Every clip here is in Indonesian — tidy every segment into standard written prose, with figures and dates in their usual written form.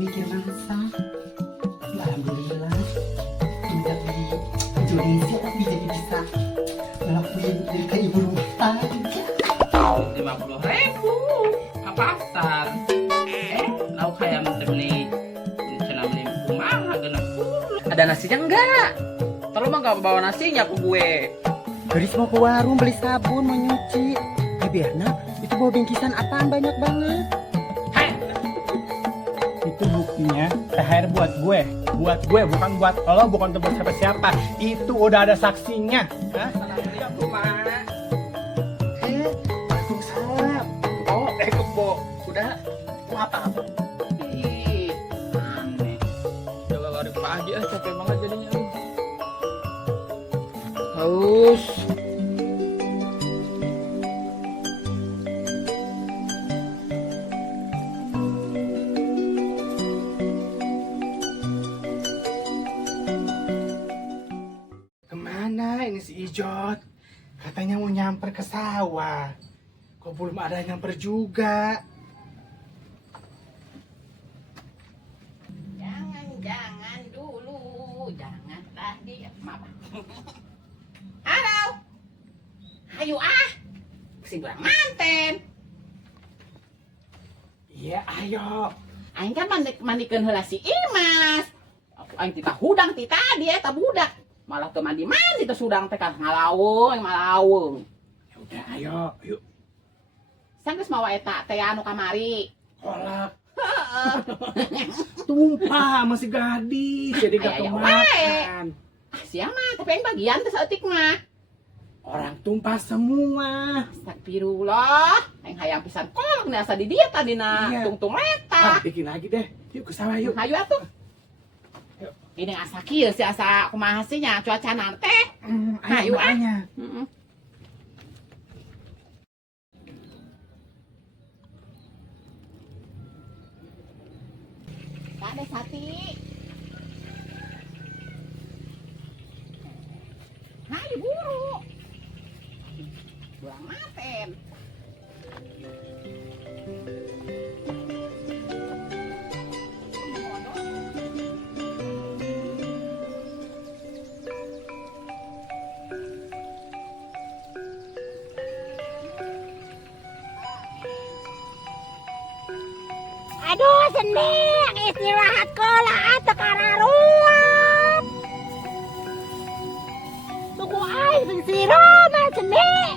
mikir masak. Ya, alhamdulillah tinggal di Indonesia tapi jadi bisa ngelakuin dari ibu rumah tangga. 50.000 ke pasar. Lauk ayam beli cina beli rumah genap puluh. Ada nasinya enggak? Terus mah gak bawa nasinya ke gue. Garis mau ke warung beli sabun mau nyuci. Biarna itu bawa bingkisan apaan banyak banget. Hei, Itu buktinya THR buat gue bukan buat lo, bukan buat siapa-siapa. Itu udah ada saksinya. Hah? salam rumah. Waalaikumsalam. Oh, kebo. Sudah. Mau apa? Ih, aneh. Coba dari pagi capek banget jadinya. Haus. Kemana ini si Ijot? Katanya mau nyamper ke sawah. Kok belum ada yang nyamper juga? Jangan dulu, jangan tadi. Maaf. Halo. Ayo si buang manten. Iya, ayo. Aing kan mandikeun heula si Imas. Aing tita hudang tita dia eta budak. Malah teu mandi-mandi teh sudang teh kan ngalaweung. Ya udah, ayo, yuk. Sanggeus mawa eta teh anu kamari. Kolak. Tumpah masih gadis, jadi gak Ayo, kemakan. Sia mah tapi aing bagian teh saeutik mah. Orang tumpah semua. Astagfirullah. Aing hayang pisan kolak nih asa di dieu tadina Iya. tungtung leta. Bikin lagi deh. Yuk ke sawah yuk. Hayu atuh. Yuk. Ini asa kieu si asa kumaha sih nya cuacana teh. Ayo, Ayo, makanya. Heeh. Ada sati. Hayu buru. Buang maten. Aduh, seneng istirahat kola tekararuan. Tuku aing sing siroma seneng.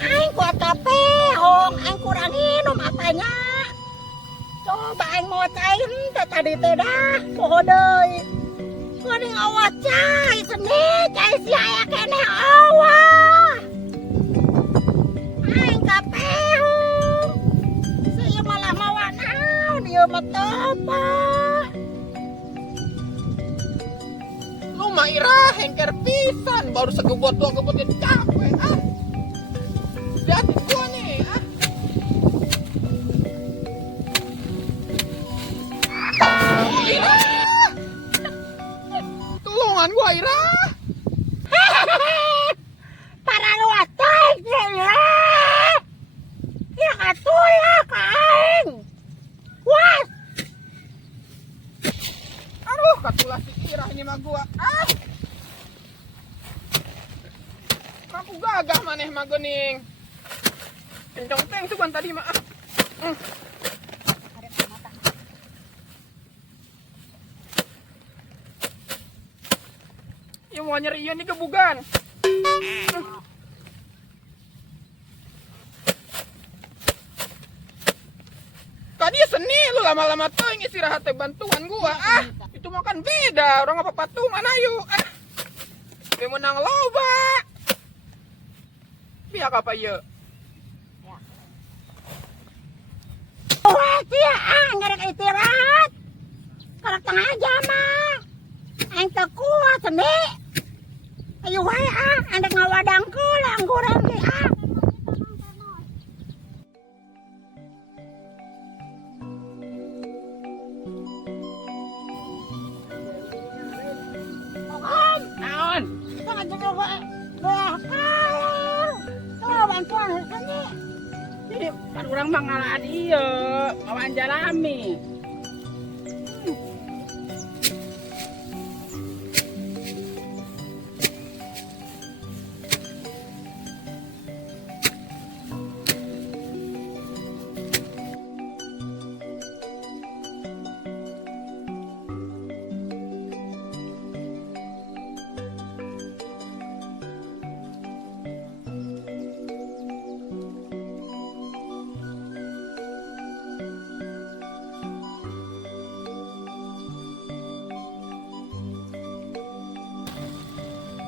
Aing kuat kapehong, aing kurang minum apanya. Coba aing mau cair tadi teh dah, poho deui. Geuning awas cai seneng, cai si aya keneh awah. Aing kapehong. Saya malah mawa naon ieu mah topa. Lu mah irah hengker pisan baru segebot dua gebotin capek liatin gua nih Irah, tulungan gua Irah. Para luas taik ya. Ya katuya ka aing. Wah, Aduh, katulah si Irah ini mah gua. Aku gagah maneh mah geuning. Kencong teng sugan tadi mah. Ya mau nyeri ieu nih gebugan. Tadi seni lu lama-lama teuing istirahat teh bantuan gua. Itu mah kan beda, orang apa patungan ayo. Dia menang loba. Biak apa ieu? wah sia ngarek istirahat. Karak tengah jam mah. Aing teu kuat seni. Ayo wae andek ngawadangkeun angguran ge Naon? Jangan jadi gue bantuan sini. Jadi kan orang mah ngalah dia, kawan jalami.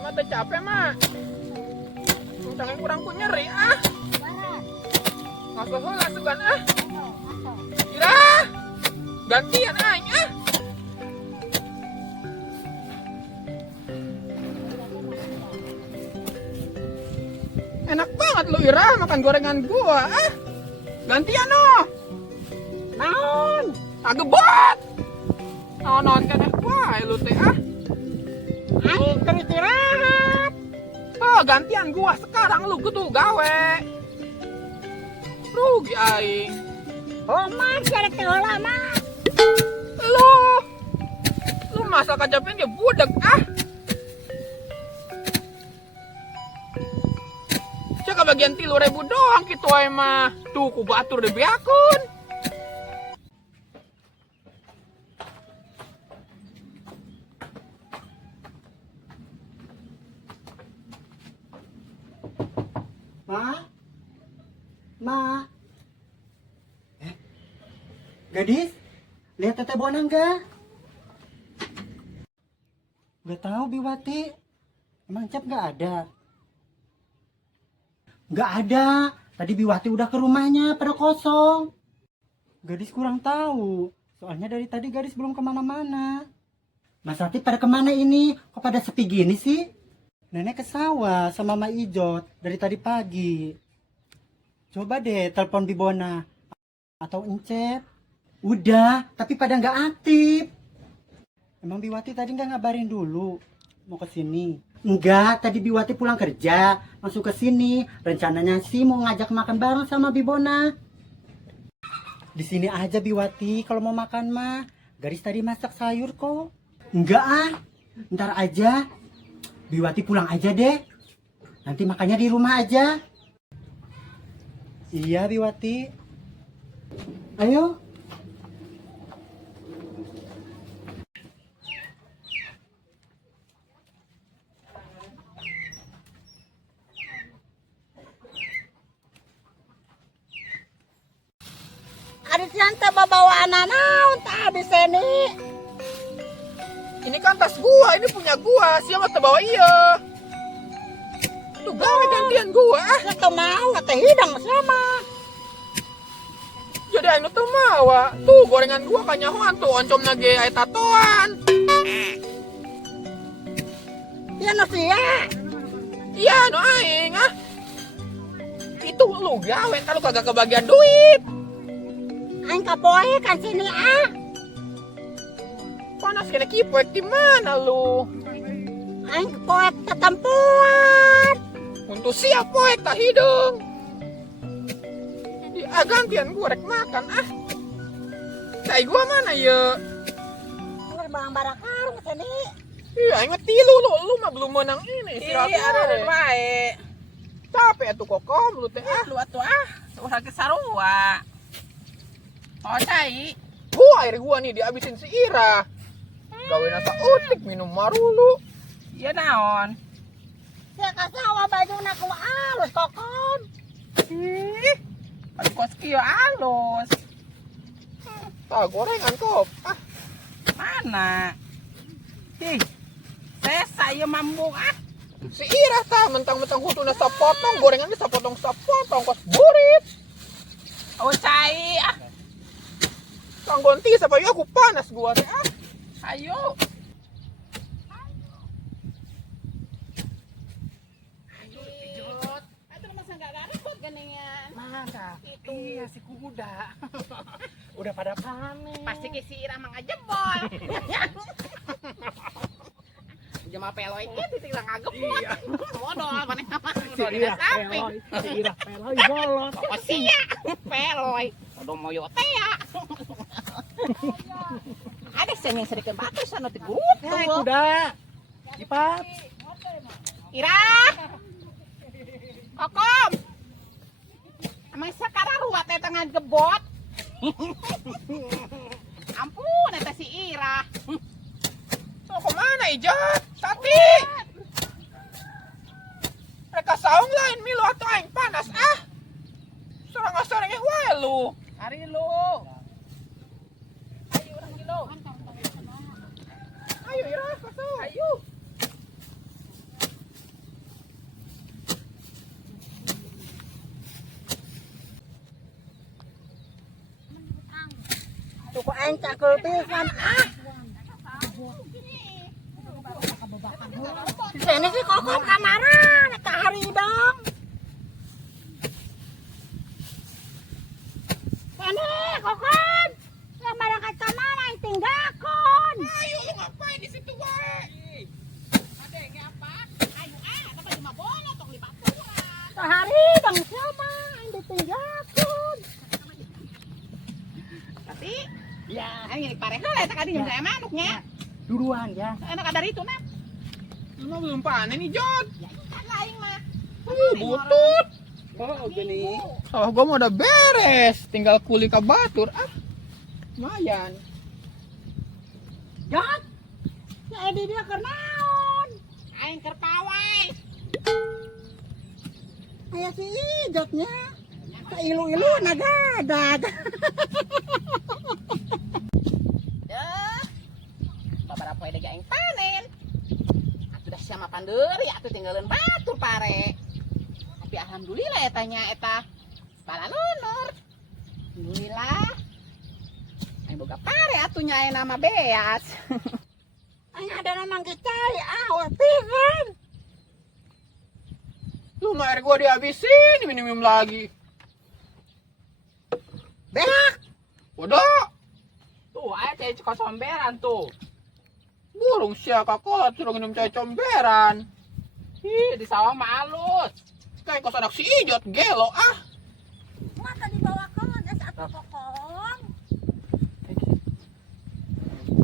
Mata capek mak. Tangan kurang pun nyeri ah. Masuk heula sugan ah. Ira. Gantian aing ah. Enak banget lu Ira makan gorengan gua ah. Gantian noh. Naon? Agebot. Naon keneh wae lu teh ah. Aing keur istirahat. Oh, gantian gua sekarang lu kudu gawe. Rugi aing. Oh, mas jarek teh heula mah. Lu masa kajapen dia budeg ah. Cek bagian 3.000 doang kitu ae mah. Tuh ku batur deh beakun. Ma. Gadis, lihat teteh Bona enggak? Enggak tahu Biwati. Emang Cap enggak ada? Enggak ada. Tadi Biwati udah ke rumahnya, pada kosong. Gadis kurang tahu. Soalnya dari tadi gadis belum kemana-mana. Mas Ati pada kemana ini? Kok pada sepi gini sih? Nenek ke sawah sama Mama Ijot dari tadi pagi. Coba deh telepon Bibona atau Encep. Udah, tapi pada nggak aktif. Emang Biwati tadi nggak ngabarin dulu mau ke sini? Enggak, tadi Biwati pulang kerja langsung ke sini. Rencananya sih mau ngajak makan bareng sama Bibona. Di sini aja Biwati kalau mau makan mah. Garis tadi masak sayur kok. Enggak ah, ntar aja. Biwati pulang aja deh. Nanti makannya di rumah aja. Iya Biwati. Ayo. Adis teh bawa anak naon tah di sini. Ini kan tas gua, ini punya gua. Siapa teh bawa iya? Tuh gawe gantian gua ah. Ya teu mau teh hidang sama. Jadi anu tuh mawa. Tuh gorengan gua kanyahoan tuh oncomna ge aya tatoan. Ya no sia. Iya anu aing ah. Itu lu gawe kalau kagak kebagian duit. Aing kapoe kan sini ah. Panas kena kipoek di mana lu? Aing poek tetempuan. Untuk siap poek tak hidung. Ah gantian gua rek makan ah. Cai gua mana ya? Ngur barang-barang karung sini. Iya, inget tilu lu mah belum menang ini. Iya, ada bae. Capek atuh kokom lu teh ah. Lu atuh ah, urang ke sarua. Oh, cai. Gua air gua nih dihabisin si Ira. Gawe nasa utik minum marulu. Iya naon? Ya kasawa bajuna ku alus kokom. Ih, aduh kos kieu alus. Tah gorengan kop. Ah, Mana? Ih, sesa ieu mambung ah. si Ira tah mentang-mentang hutuna sapotong gorengannya sapotong kos burit. Oh, cai ah. Kang gonti sampai aku panas gua teh ah. Ayo. Masa? Iya si kuda. Udah pada panik. Pasti ke si Ira mah ngajebol. Jema peloy itu tinggal ngageput. Modal mana apa? Si Irah peloy, si Irah peloy bolot. Oh sia, peloy. Odong moyo teh ya. Ada yang sedikit batu sana teh gurut Hai tuh. kuda. Cipat. Ira. Kokom. Emang sekarang ruwet teh tengah gebot. Ampun eta si Ira. Tuh kemana Ijat? Tati. Mereka saung lain milu atau aing panas ah. Sarang-sarangnya wae lu. Hari lu. Ayo urang kilo. Ayo Ira, kasih. Ayo. Tuku aing cakul pisan ah. Sini sih kokok kamaran, tak hari dong. Sini kokon, kamar ke kamar aing tinggakon. Ayo lu ngapain di situ wae? Adenge apa? Ayo tapi cuma bola tong 50. Tak hari dong sama aing ditinggakon. Tapi ya, ini pareh lah eta kadinya saya manuknya. Duruan ya. Enak ada itu nah. Lu belum panen Ijat. Ya kan lain mah. Butut. Oh, gini. Sawah gua mau udah beres, tinggal kuli ke batur ah. Lumayan. Jot, ya di dia kenaon. Aing keur pawai. Aya si Jotnya. Ilu-ilu nagadag. Dah. Babaraha poe dege aing panen. Atuh dah sama pandeuri atuh tinggalin batur pare. Tapi alhamdulillah etanya eta pala lunur. Alhamdulillah. Aing boga pare atuh nyae nama beas. Aing ada namang kecai ah, pisan. Lu air gua dihabisin, minum lagi. Beak. Waduh, Tuh, ayo cai kosomberan tuh. burung sia kakak suruh minum cai comberan. Ih, di sawah mah halus. Kayak kos anak si Ijot gelo ah. Mata dibawakan es atau kokong.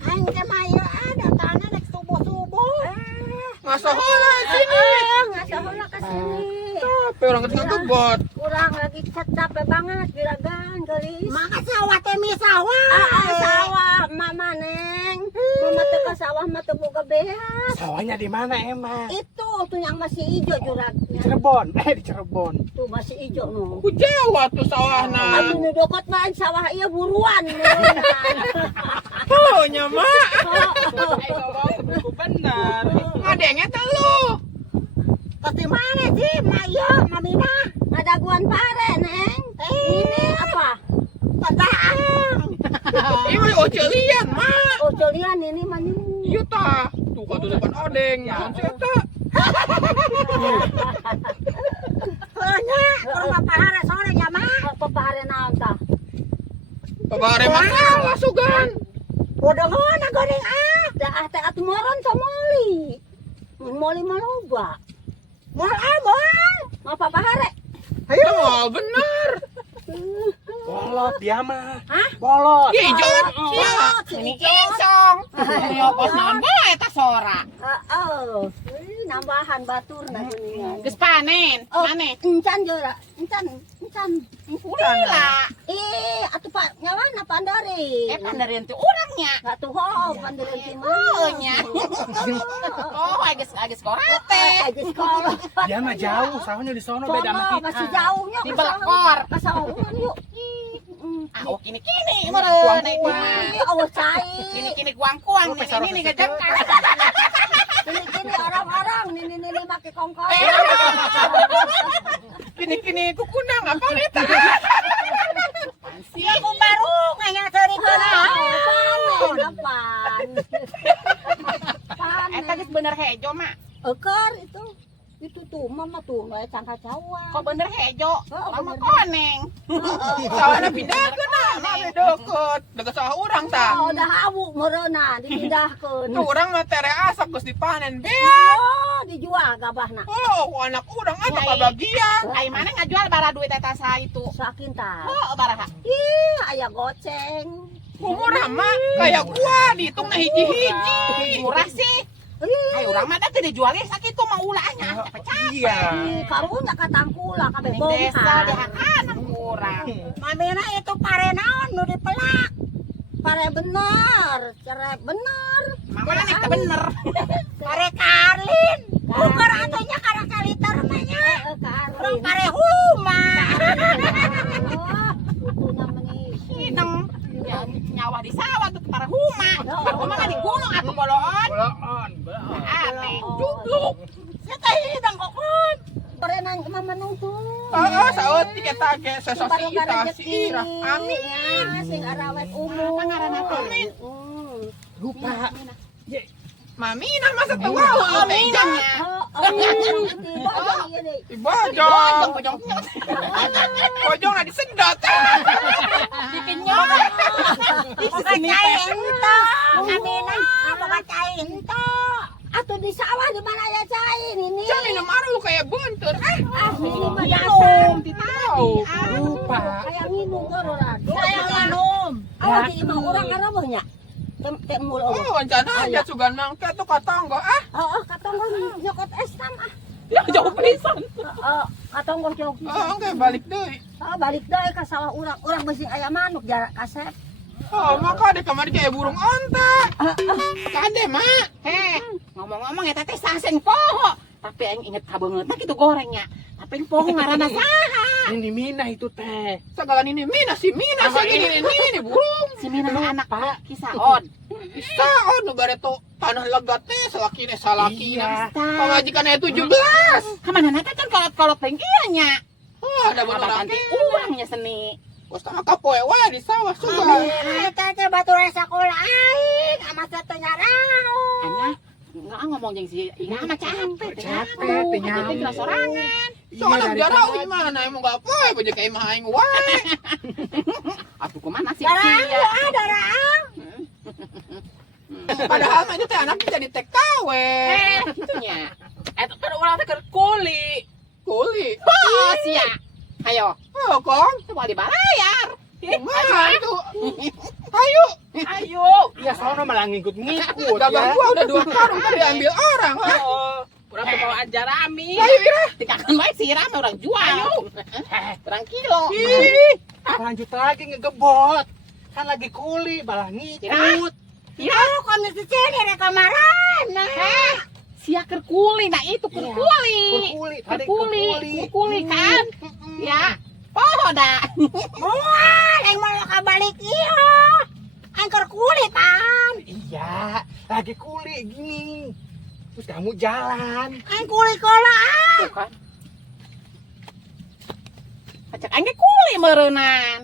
Aing teh mah ieu ada tanah nek subuh-subuh. Masa heula sini. Ngasa heula ka sini. Tapi orang kecil ngebot. Kurang lagi capek banget juragan geulis. Maka sawah teh mi sawah. Sawah mama neng. Mama teh ka sawah mah teu boga beas. Sawahnya di mana emang? Itu tuh yang masih ijo juragnya. Cirebon, di Cirebon. Tuh masih ijo no. Ku Jawa tuh sawahna. Aduh nu dokot mah sawah ieu buruan. Taunya mak. Ayo ngomong buku bener. Ngadengnya teh lu. Pasti mana sih, Mayo, Mamina? Ada guan pare, Neng. Ini apa? Pataang. Ini mah ocelian mak. Oh, jolian ini mana? Iya tah. Tuh katutupan odeng. Naon sih eta? Hanya, kalau papahare sore ya, Mak. Papahare naon tah? Babare masalah sugan. Udah mana goreng ah? Dah teh atuh moron samoli. Moli maloba. Mol mol. Mau papahare? Ayo mal bener. Bolot dia mah. Hah? Bolot. Ijot. Ini kincong. Nyopos naon bae eta sora. Nambahan batur na dunia. Geus panen. Maneh. Encan jora. Encan. Ulila. Atuh Pak, nyawana pandari. Pandareun teh urangnya. Gak tuh ho, pandari ti Oh nya. Oh, agis korate. Aja sekolah. Dia mah jauh, sawahnya di sono beda sama kita. Masih jauhnya. Di Belekor. Kasauan yuk. Ah, oh kini meureun naik mah. Ini awas cai. Kini kuang-kuang ini ngejek. Ini orang-orang ini pakai kongkol. Kini kukunang apa eta? Iya aku baru nganya seri kena. Pan. Eta geus bener hejo mah. Ekor itu. Itu tuh mama tuh nggak cangka cawan. Kok bener hejo? Oh, Orang mah bener. koneng. Sawana pindah ke nama deket. Deket sawah urang ta. Oh, udah hawu merona dipindahkeun. Tuh urang mah tere asap geus dipanen bea. Oh, dijual gabahna. Oh, anak urang atuh Nyai. kabagian. Ai mana ngajual bara duit eta sa itu. Sakin tah. Oh, baraha. Ih, aya goceng. Umur mah kayak gua dihitung na hiji-hiji. Murah sih. Ih, Ayo urang mah teh dijualnya sakitu mah ulahnya. Iya. kamu nya katangkula kabeh Di desa bongkar. dihakan kurang. Mamena itu pare naon nu dipelak. Pare bener, cerai bener. Mama nih teh bener. Pare Karlin. Ukur atunya kada kaliter mah nya. Urang pare huma. Oh, utuna meuni. Sineng. Ya, nyawa di sawah tuh para huma. Para huma mah di gunung atuh boloon. Aneh. Jubluk. Saya teh hidang kokon. Pare nang mama nungtung. Oh, saut kita ge sesosi ita si Ira. Amin. Ya, sing arawet umur. Amin. Lupa. Mami nah masa teu wau teh jang. Ibojong. Bojong Bojong na disedot. bikin nyawa. Pokoknya ento. Amina, pokoknya ento. Atuh di sawah di mana ya cain ini? Jang minum aru kayak buntur. Ah, ini mah dasar. Tahu. Lupa. Kayak minum gororan. Kayak minum. Awas di imah urang karobohnya. Tem mul Oh, wancana aja sugan mangke tuh katonggo ah. Oh, katonggo nyokot es tam ah. Ya jauh pisan. Katonggo jauh. Oh, oke balik deui. Balik deui ka sawah urang. Urang beusi aya manuk jarak kasep. Oh, maka di kamar kayak burung onta. Kade, Mak. Heh, ngomong-ngomong eta teh saseng poho. Tapi aing inget kabeungeutna kitu gorengnya. Tapi poho ngaranna saha? Ini Mina itu teh. Segala ini Mina si Mina si ini burung. Si Mina anak Pak Kisaon. Bisa oh nu bareto tanah lega teh salakina salakina. Iya. Pengajikan 17. Kamana teh kan kolot-kolot teh kieu nya. Oh, ada Abang beneran ganti teh. uangnya seni. Bos tama kapoe wae di sawah suga. Eta teh batur sakola aing, ama teh nyaraos. Anya nggak ngomong jeung si Inga mah capek. Capek, teh nyamuk. Itu jelas sorangan. Soalnya jarau gimana emang gak poe baju kayak mah aing wae. Atuh kumaha nasib Darang, sia. darang. Padahal mah itu teh anaknya jadi TKW. Gitunya. Eta kan urang teh keur kuli. Kuli. Oh, sia. Hayo, Oh, Kong. coba dibayar. Mana itu? Ayo. Ayo. Ya sono malah ngikut-ngikut Dagang ya. gua udah 2 karung tadi ambil orang. Ha? Oh, Urang teh bawa ajarami. Ayo Ira. Tikakan wae siram urang jual. Urang kilo. Ih. lanjut lagi ngegebot. Kan lagi kuli, malah ngikut. Ya, Kami cicene re kamaran. sia keur kuli. Nah itu keur Iya, kuli. Kuli, Keur tadi kuli. kuli. Keur kuli kan? Ya. Poho dah. Moal yang mau kabalik ieu. Angker kulitan. Iya, lagi kuli gini. Terus kamu jalan. Ang kuli kola. Tuh kan. Acak angge kuli meureunnan.